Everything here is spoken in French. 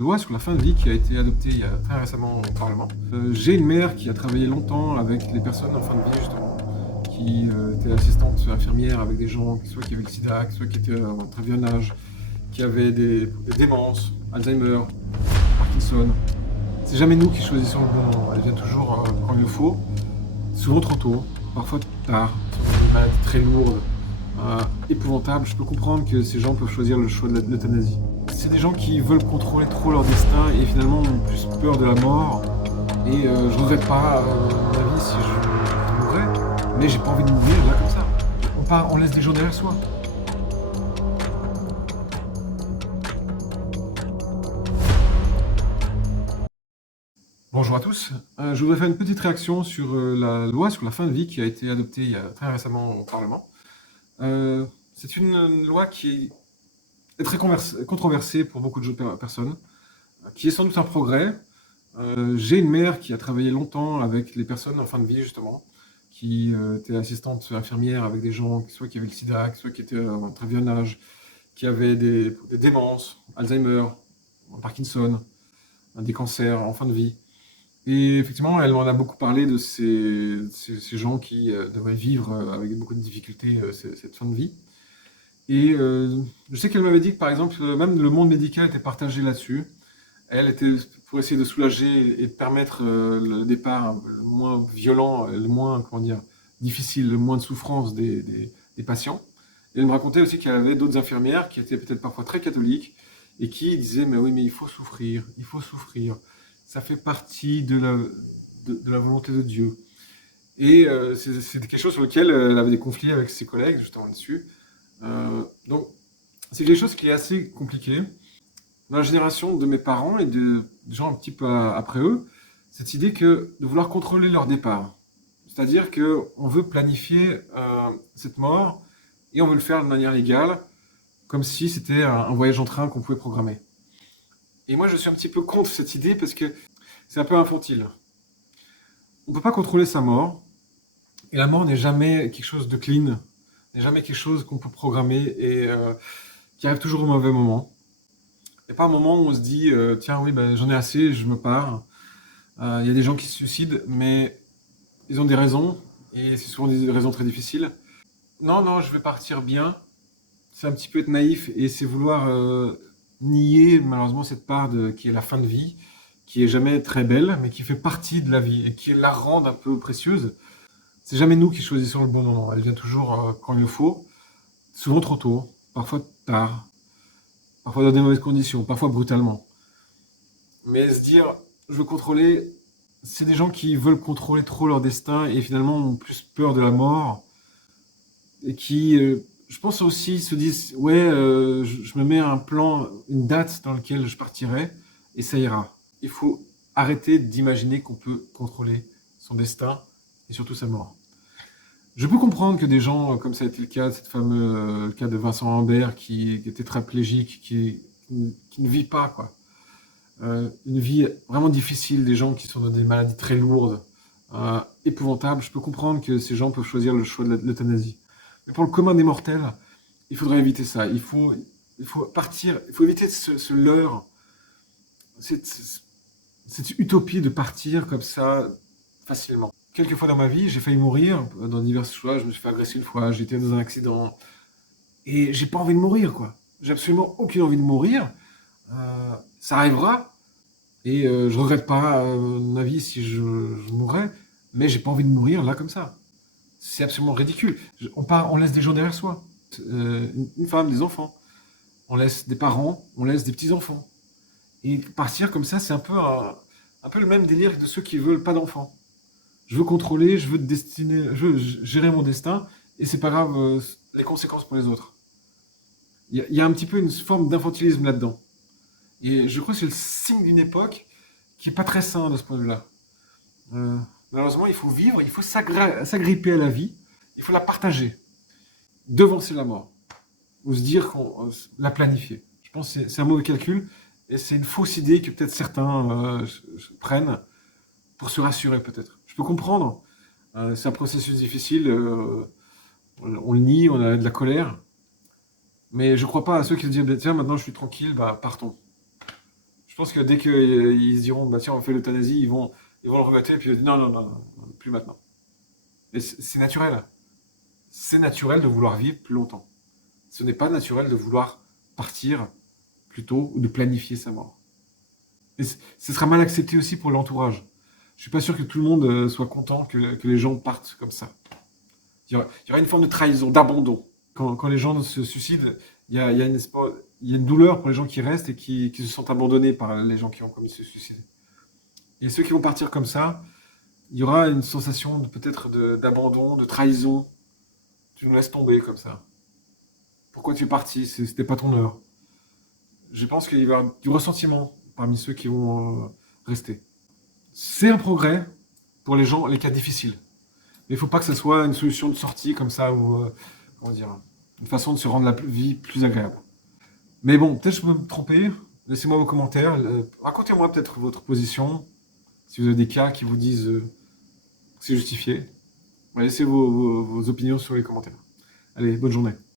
Loi sur la fin de vie qui a été adoptée il y a très récemment au Parlement. J'ai une mère qui a travaillé longtemps avec les personnes en fin de vie, justement, qui était assistante infirmière avec des gens, soit qui avaient le sida, soit qui étaient en très jeune âge, qui avaient des démences, Alzheimer, Parkinson. C'est jamais nous qui choisissons le bon moment, elle vient toujours quand il le faut, souvent trop tôt, parfois tard, sur des maladies très lourdes, épouvantables. Je peux comprendre que ces gens peuvent choisir le choix de l'euthanasie. C'est des gens qui veulent contrôler trop leur destin et finalement ont plus peur de la mort. Et je ne regrette pas ma vie si je mourrais, mais j'ai pas envie de mourir là comme ça. On laisse des gens derrière soi. Bonjour à tous. Je voudrais faire une petite réaction sur la loi sur la fin de vie qui a été adoptée il y a très récemment au Parlement. C'est une loi qui est très controversée pour beaucoup de personnes, qui est sans doute un progrès. J'ai une mère qui a travaillé longtemps avec les personnes en fin de vie, justement, qui était assistante infirmière avec des gens, soit qui avaient le sida, soit qui étaient en très jeune âge, qui avaient des démences, Alzheimer, Parkinson, des cancers en fin de vie. Et effectivement, elle m'en a beaucoup parlé de ces gens qui devraient vivre avec beaucoup de difficultés cette fin de vie. Et je sais qu'elle m'avait dit que, par exemple, même le monde médical était partagé là-dessus. Elle était pour essayer de soulager et de permettre le départ le moins violent, le moins, comment dire, difficile, le moins de souffrance des patients. Et elle me racontait aussi qu'elle avait d'autres infirmières qui étaient peut-être parfois très catholiques et qui disaient, mais oui, mais il faut souffrir. Ça fait partie de la volonté de Dieu. Et c'est quelque chose sur lequel elle avait des conflits avec ses collègues, justement là-dessus. Donc, c'est quelque chose qui est assez compliqué. Dans la génération de mes parents et de gens un petit peu après eux, cette idée de vouloir contrôler leur départ. C'est-à-dire qu'on veut planifier cette mort et on veut le faire de manière légale, comme si c'était un voyage en train qu'on pouvait programmer. Et moi, je suis un petit peu contre cette idée parce que c'est un peu infantile. On ne peut pas contrôler sa mort, et la mort n'est jamais quelque chose de clean, n'est jamais quelque chose qu'on peut programmer et qui arrive toujours au mauvais moment. Il n'y a pas un moment où on se dit tiens, oui, ben, j'en ai assez, je me pars. Il y a des gens qui se suicident, mais ils ont des raisons, et c'est souvent des raisons très difficiles. Non, non, je vais partir bien. C'est un petit peu être naïf, et c'est vouloir nier malheureusement cette part qui est la fin de vie, qui est jamais très belle, mais qui fait partie de la vie, et qui la rend un peu précieuse. C'est jamais nous qui choisissons le bon moment. Elle vient toujours quand il le faut, souvent trop tôt, parfois tard, parfois dans des mauvaises conditions, parfois brutalement. Mais se dire, je veux contrôler, c'est des gens qui veulent contrôler trop leur destin et finalement ont plus peur de la mort et qui, je pense aussi, se disent, ouais, je me mets un plan, une date dans laquelle je partirai et ça ira. Il faut arrêter d'imaginer qu'on peut contrôler son destin et surtout sa mort. Je peux comprendre que des gens, comme ça a été le cas, cette fameux le cas de Vincent Lambert, qui était tétraplégique, qui ne vit pas, quoi. Une vie vraiment difficile, des gens qui sont dans des maladies très lourdes, épouvantables. Je peux comprendre que ces gens peuvent choisir le choix de l'euthanasie. Mais pour le commun des mortels, il faudrait éviter ça. Il faut partir, il faut éviter ce leurre, cette, cette utopie de partir comme ça facilement. Quelques fois dans ma vie, j'ai failli mourir dans diverses choix. Je me suis fait agresser une fois, j'étais dans un accident. Et j'ai pas envie de mourir, quoi. J'ai absolument aucune envie de mourir. Ça arrivera. Et je regrette pas ma vie si je mourrais. Mais j'ai pas envie de mourir là comme ça. C'est absolument ridicule. On laisse des gens derrière soi. Une femme, des enfants. On laisse des parents, on laisse des petits-enfants. Et partir comme ça, c'est un peu le même délire que de ceux qui veulent pas d'enfants. Je veux contrôler, je veux gérer mon destin, et c'est pas grave les conséquences pour les autres. Il y a un petit peu une forme d'infantilisme là-dedans. Et je crois que c'est le signe d'une époque qui est pas très sain de ce point de vue-là. Euh, Malheureusement, il faut vivre, il faut s'agripper à la vie, il faut la partager, devancer la mort, ou se dire qu'on la planifier. Je pense que c'est un mauvais calcul, et c'est une fausse idée que peut-être certains prennent pour se rassurer peut-être. Je peux comprendre, c'est un processus difficile, on le nie, on a de la colère, mais je crois pas à ceux qui se disent tiens, maintenant je suis tranquille, bah partons. Je pense que dès qu'ils se diront, bah tiens, on fait l'euthanasie, ils vont le regretter, et puis ils vont dire, non, non, non, non, plus maintenant. Et c'est naturel. C'est naturel de vouloir vivre plus longtemps. Ce n'est pas naturel de vouloir partir plus tôt ou de planifier sa mort. Et ce sera mal accepté aussi pour l'entourage. Je suis pas sûr que tout le monde soit content que les gens partent comme ça. Il y aura une forme de trahison, d'abandon. Quand les gens se suicident, il y a une douleur pour les gens qui restent et qui se sentent abandonnés par les gens qui ont commis ce suicide. Et ceux qui vont partir comme ça, il y aura une sensation peut-être d'abandon, de trahison. Tu nous laisses tomber comme ça. Pourquoi tu es parti? C'était pas ton heure. Je pense qu'il va y avoir du ressentiment parmi ceux qui vont rester. C'est un progrès pour les gens, les cas difficiles. Mais il ne faut pas que ce soit une solution de sortie comme ça, ou comment dire, une façon de se rendre la vie plus agréable. Mais bon, peut-être je peux me tromper. Laissez-moi vos commentaires. Racontez-moi peut-être votre position, si vous avez des cas qui vous disent que c'est justifié. Ouais, laissez vos opinions sur les commentaires. Allez, bonne journée.